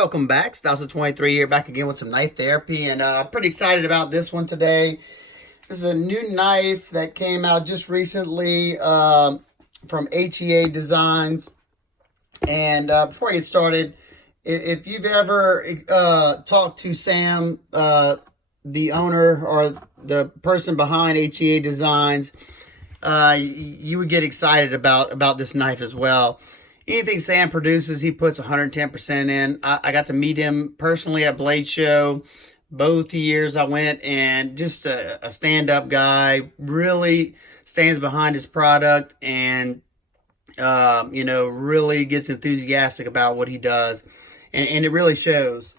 Welcome back. Styles23 here, back again with some knife therapy, and pretty excited about this one today. This is a new knife that came out just recently from HEA Designs. And before I get started, if you've ever talked to Sam, the owner or the person behind HEA Designs, you would get excited about this knife as well. Anything Sam produces, he puts 110% in. I got to meet him personally at Blade Show both years I went, and just a stand-up guy, really stands behind his product, and really gets enthusiastic about what he does, and it really shows.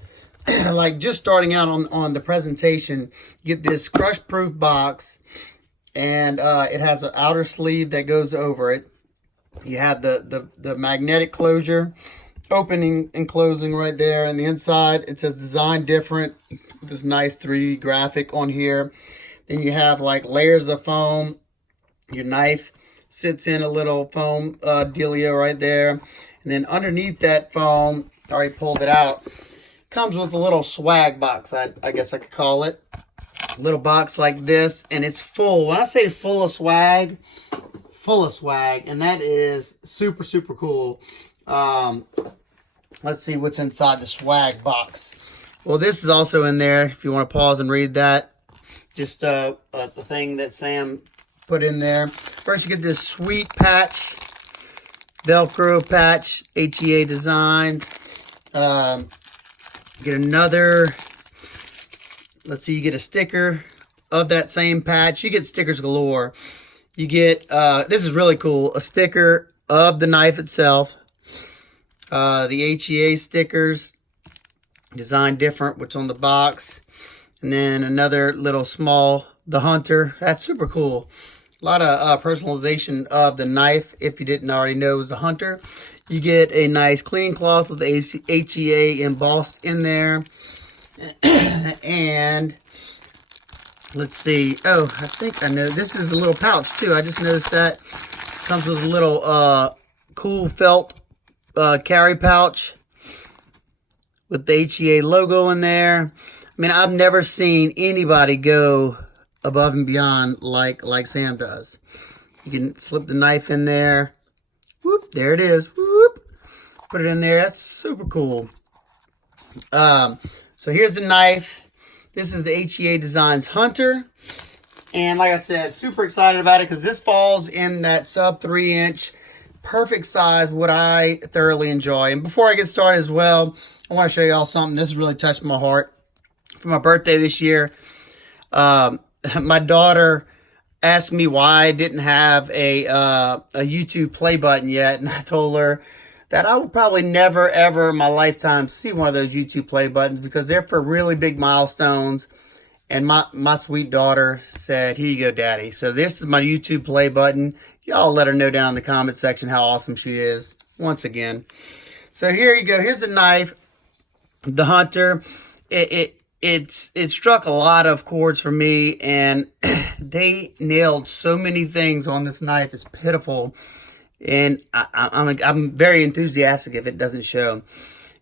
Like, just starting out on the presentation, you get this crush-proof box, and it has an outer sleeve that goes over it. You have the magnetic closure, opening and closing right there. And the inside, it says design different, with this nice 3D graphic on here. Then you have like layers of foam. Your knife sits in a little foam dealio right there. And then underneath that foam, I already pulled it out, comes with a little swag box, I guess I could call it. A little box like this, and it's full. When I say full of swag, and that is super, super cool. Let's see what's inside the swag box. Well, this is also in there if you want to pause and read that. Just the thing that Sam put in there. First, you get this sweet patch, Velcro patch, HEA Designs. Get another, let's see, you get a sticker of that same patch. You get stickers galore. You get, this is really cool, a sticker of the knife itself. The HEA stickers, designed different, which on the box. And then another little small, the Hunter. That's super cool. A lot of personalization of the knife, if you didn't already know, is the Hunter. You get a nice clean cloth with the HEA embossed in there. And let's see. Oh, I think I know. This is a little pouch, too. I just noticed that. Comes with a little cool felt carry pouch with the HEA logo in there. I mean, I've never seen anybody go above and beyond like Sam does. You can slip the knife in there. Whoop, there it is. Whoop. Put it in there. That's super cool. So here's the knife. This is the HEA Designs Hunter. And like I said, super excited about it because this falls in that sub 3-inch, perfect size, what I thoroughly enjoy. And before I get started as well, I want to show y'all something. This really touched my heart. For my birthday this year, my daughter asked me why I didn't have a YouTube play button yet. And I told her that I would probably never, ever in my lifetime see one of those YouTube play buttons because they're for really big milestones. And my sweet daughter said, here you go, Daddy. So this is my YouTube play button. Y'all let her know down in the comment section how awesome she is once again. So here you go. Here's the knife, the Hunter. It struck a lot of chords for me, and they nailed so many things on this knife. It's pitiful. And I'm very enthusiastic if it doesn't show.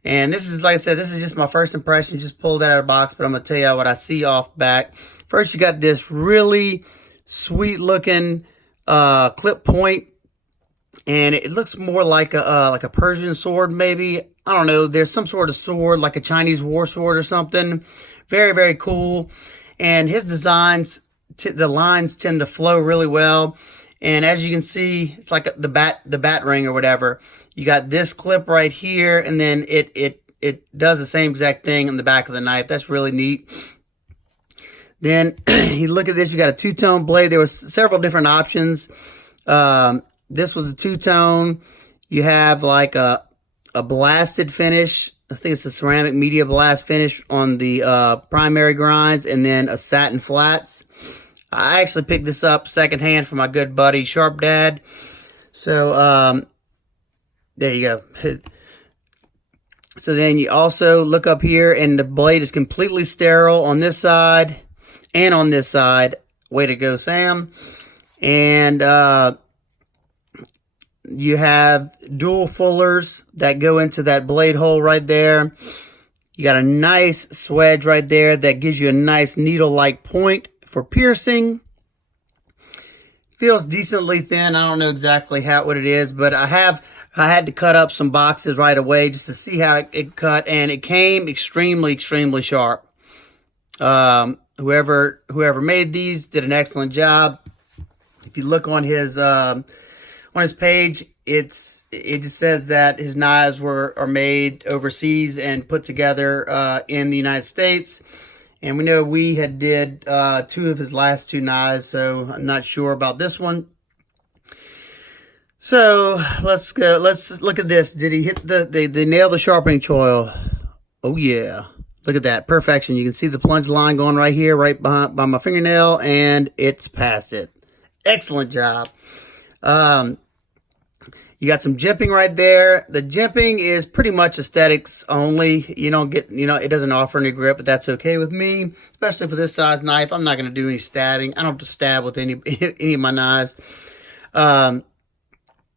And this is, like I said, this is just my first impression. Just pulled that out of the box, but I'm going to tell you what I see off back. First, you got this really sweet looking clip point. And it looks more like a Persian sword, maybe. I don't know. There's some sort of sword, like a Chinese war sword or something. Very, very cool. And his designs, the lines tend to flow really well. And as you can see, it's like the bat ring or whatever. You got this clip right here, and then it does the same exact thing in the back of the knife. That's really neat. Then you look at this. You got a two-tone blade. There was several different options. This was a two-tone. You have like a blasted finish. I think it's a ceramic media blast finish on the primary grinds, and then a satin flats. I actually picked this up secondhand from my good buddy Sharp Dad. So there you go. So then you also look up here, and the blade is completely sterile on this side and on this side. Way to go, Sam. And you have dual fullers that go into that blade hole right there. You got a nice swedge right there that gives you a nice needle-like point for piercing. Feels decently thin. I don't know exactly what it is, but I had to cut up some boxes right away just to see how it cut, and it came extremely, extremely sharp. Whoever made these did an excellent job. If you look on his page, it just says that his knives are made overseas and put together in the United States. And we know we did 2 of his last 2 knives, so I'm not sure about this one. So let's go. Let's look at this. Did he hit they nail the sharpening choil? Oh yeah. Look at that. Perfection. You can see the plunge line going right here, right by my fingernail, and it's past it. Excellent job. You got some jimping right there. The jimping is pretty much aesthetics only. You don't get, it doesn't offer any grip, but that's okay with me, especially for this size knife. I'm not going to do any stabbing. I don't have to stab with any of my knives.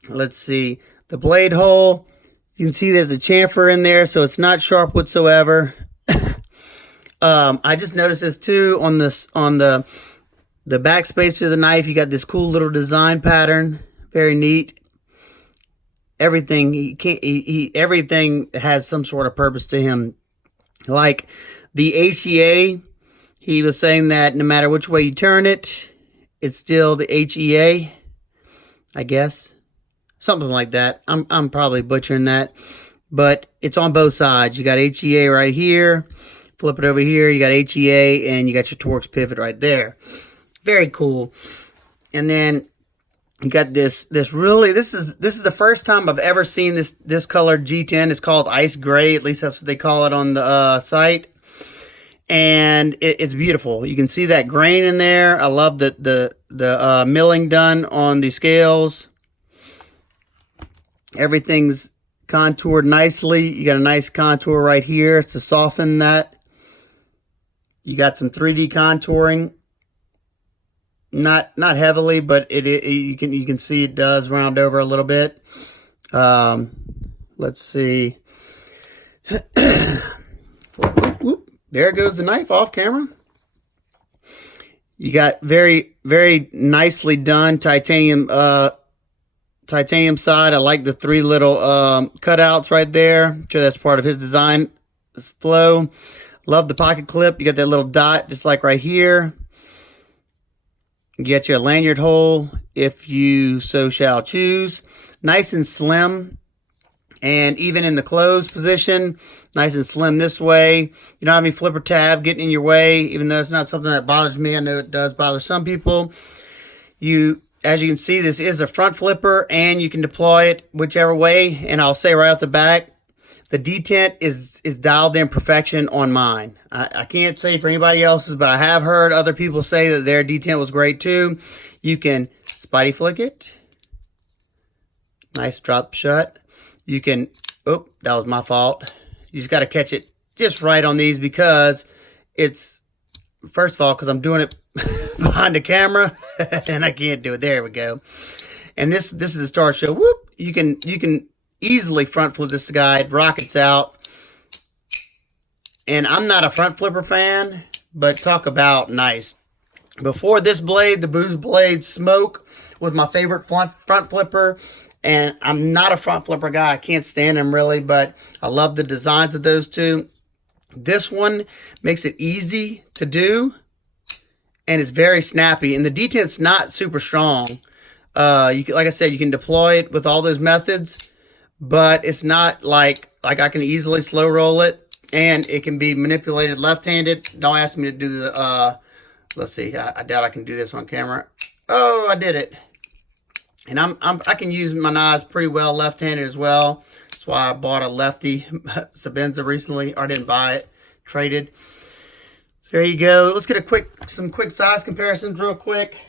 Let's see. The blade hole, you can see there's a chamfer in there, so it's not sharp whatsoever. I just noticed this too on the backspace of the knife. You got this cool little design pattern. Very neat. Everything everything has some sort of purpose to him. Like the HEA, he was saying that no matter which way you turn it, it's still the HEA, I guess. Something like that. I'm probably butchering that, but it's on both sides. You got HEA right here. Flip it over here. You got HEA, and you got your Torx pivot right there. Very cool. And then you got this really, this is the first time I've ever seen this colored G10. It's called ice gray. At least that's what they call it on the site. And it's beautiful. You can see that grain in there. I love the milling done on the scales. Everything's contoured nicely. You got a nice contour right here to soften that. You got some 3D contouring. Not heavily, but you can see it does round over a little bit. Let's see. There goes the knife off camera. You got very, very nicely done titanium side. I like the 3 little cutouts right there. I'm sure that's part of his design flow. Love the pocket clip. You got that little dot just like right here. You get your lanyard hole if you so shall choose. Nice and slim. And even in the closed position, nice and slim this way. You don't have any flipper tab getting in your way, even though it's not something that bothers me. I know it does bother some people. As you can see, this is a front flipper, and you can deploy it whichever way. And I'll say right off the back, the detent is dialed in perfection on mine. I can't say for anybody else's, but I have heard other people say that their detent was great too. You can spidey flick it. Nice drop shut. You can, oh, that was my fault. You just got to catch it just right on these because it's, first of all, because I'm doing it behind the camera and I can't do it. There we go. And this is a Star Show. Whoop! You can easily front flip this guy. It rockets out. And I'm not a front flipper fan, but talk about nice. Before this blade, the Booz blade Smoke was my favorite front flipper. And I'm not a front flipper guy. I can't stand them really, but I love the designs of those two. This one makes it easy to do, and it's very snappy. And the detent's not super strong. Like I said, you can deploy it with all those methods, but it's not like I can easily slow roll it, and it can be manipulated left-handed. Don't ask me to do the, let's see, I doubt I can do this on camera. Oh, I did it. And I can use my knives pretty well left-handed as well. That's why I bought a lefty Sabenza recently. Or I didn't buy it, traded. There you go. Let's get some quick size comparisons real quick.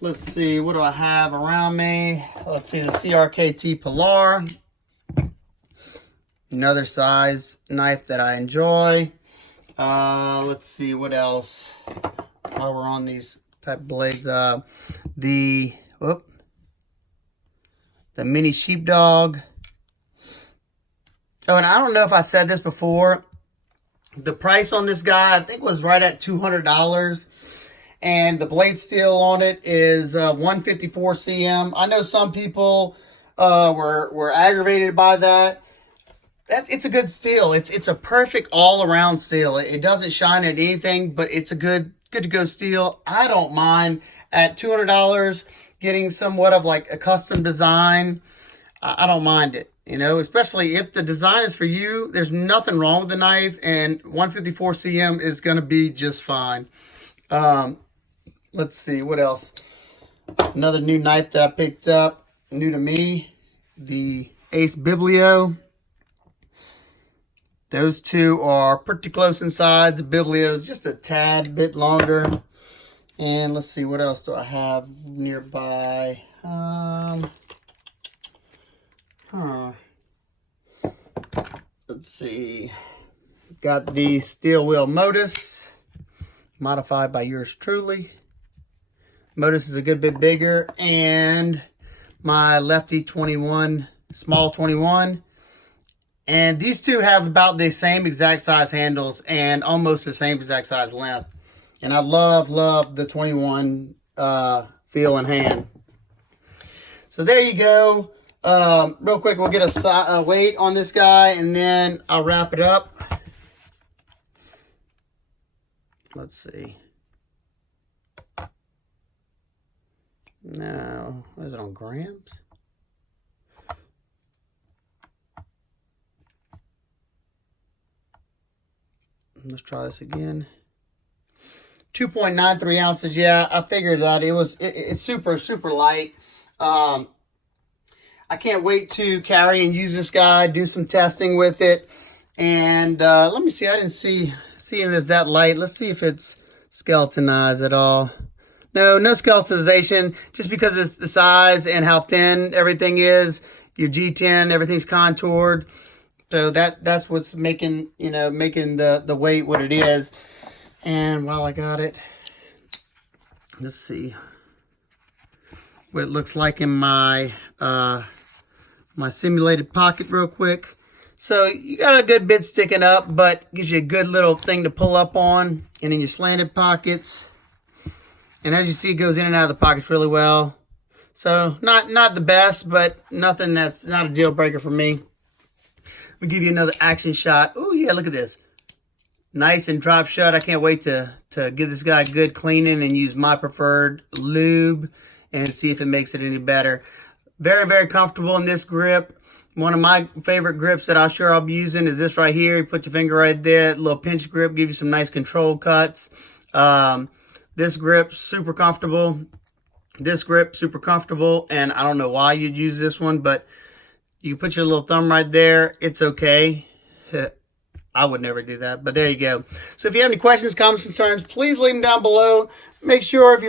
Let's see, what do I have around me? Let's see, the CRKT Pilar. Another size knife that I enjoy. Let's see, what else? While we're on these type of blades, the mini sheepdog. Oh, and I don't know if I said this before, The price on this guy, I think, was right at $200. And the blade steel on it is 154 cm. I know some people were aggravated by that. It's a good steel. It's a perfect all-around steel. It doesn't shine at anything, but it's a good to go steel. I don't mind at $200 getting somewhat of like a custom design. I don't mind it, you know, especially if the design is for you. There's nothing wrong with the knife, and 154 cm is going to be just fine. Let's see, what else? Another new knife that I picked up, new to me, the Ace Biblio. Those two are pretty close in size. The Biblio is just a tad bit longer. And let's see, what else do I have nearby? Let's see. Got the steel wheel Modus, modified by yours truly. Modus is a good bit bigger, and my Lefty 21, small 21. And these two have about the same exact size handles and almost the same exact size length. And I love the 21 feel and hand. So there you go. Real quick, we'll get a weight on this guy, and then I'll wrap it up. Let's see. No, what is it on grams? Let's try this again. 2.93 ounces. Yeah, I figured that it's super light. I can't wait to carry and use this guy, do some testing with it. And let me see. I didn't see if it's that light. Let's see if it's skeletonized at all. No skeletonization, just because it's the size and how thin everything is. Your G10, everything's contoured. So that's what's making the weight what it is. And while I got it, let's see what it looks like in my my simulated pocket real quick. So you got a good bit sticking up, but gives you a good little thing to pull up on. And in your slanted pockets. And as you see, it goes in and out of the pockets really well. So not the best, but nothing that's not a deal breaker for me. Let me give you another action shot. Oh yeah, look at this. Nice and drop shut. I can't wait to give this guy a good cleaning and use my preferred lube and see if it makes it any better. Very comfortable in this grip. One of my favorite grips that I'll be using is this right here. You put your finger right there, that little pinch grip, give you some nice control cuts. This grip, super comfortable. This grip, super comfortable. And I don't know why you'd use this one, but you put your little thumb right there. It's okay. I would never do that, but there you go. So if you have any questions, comments, concerns, please leave them down below. Make sure if you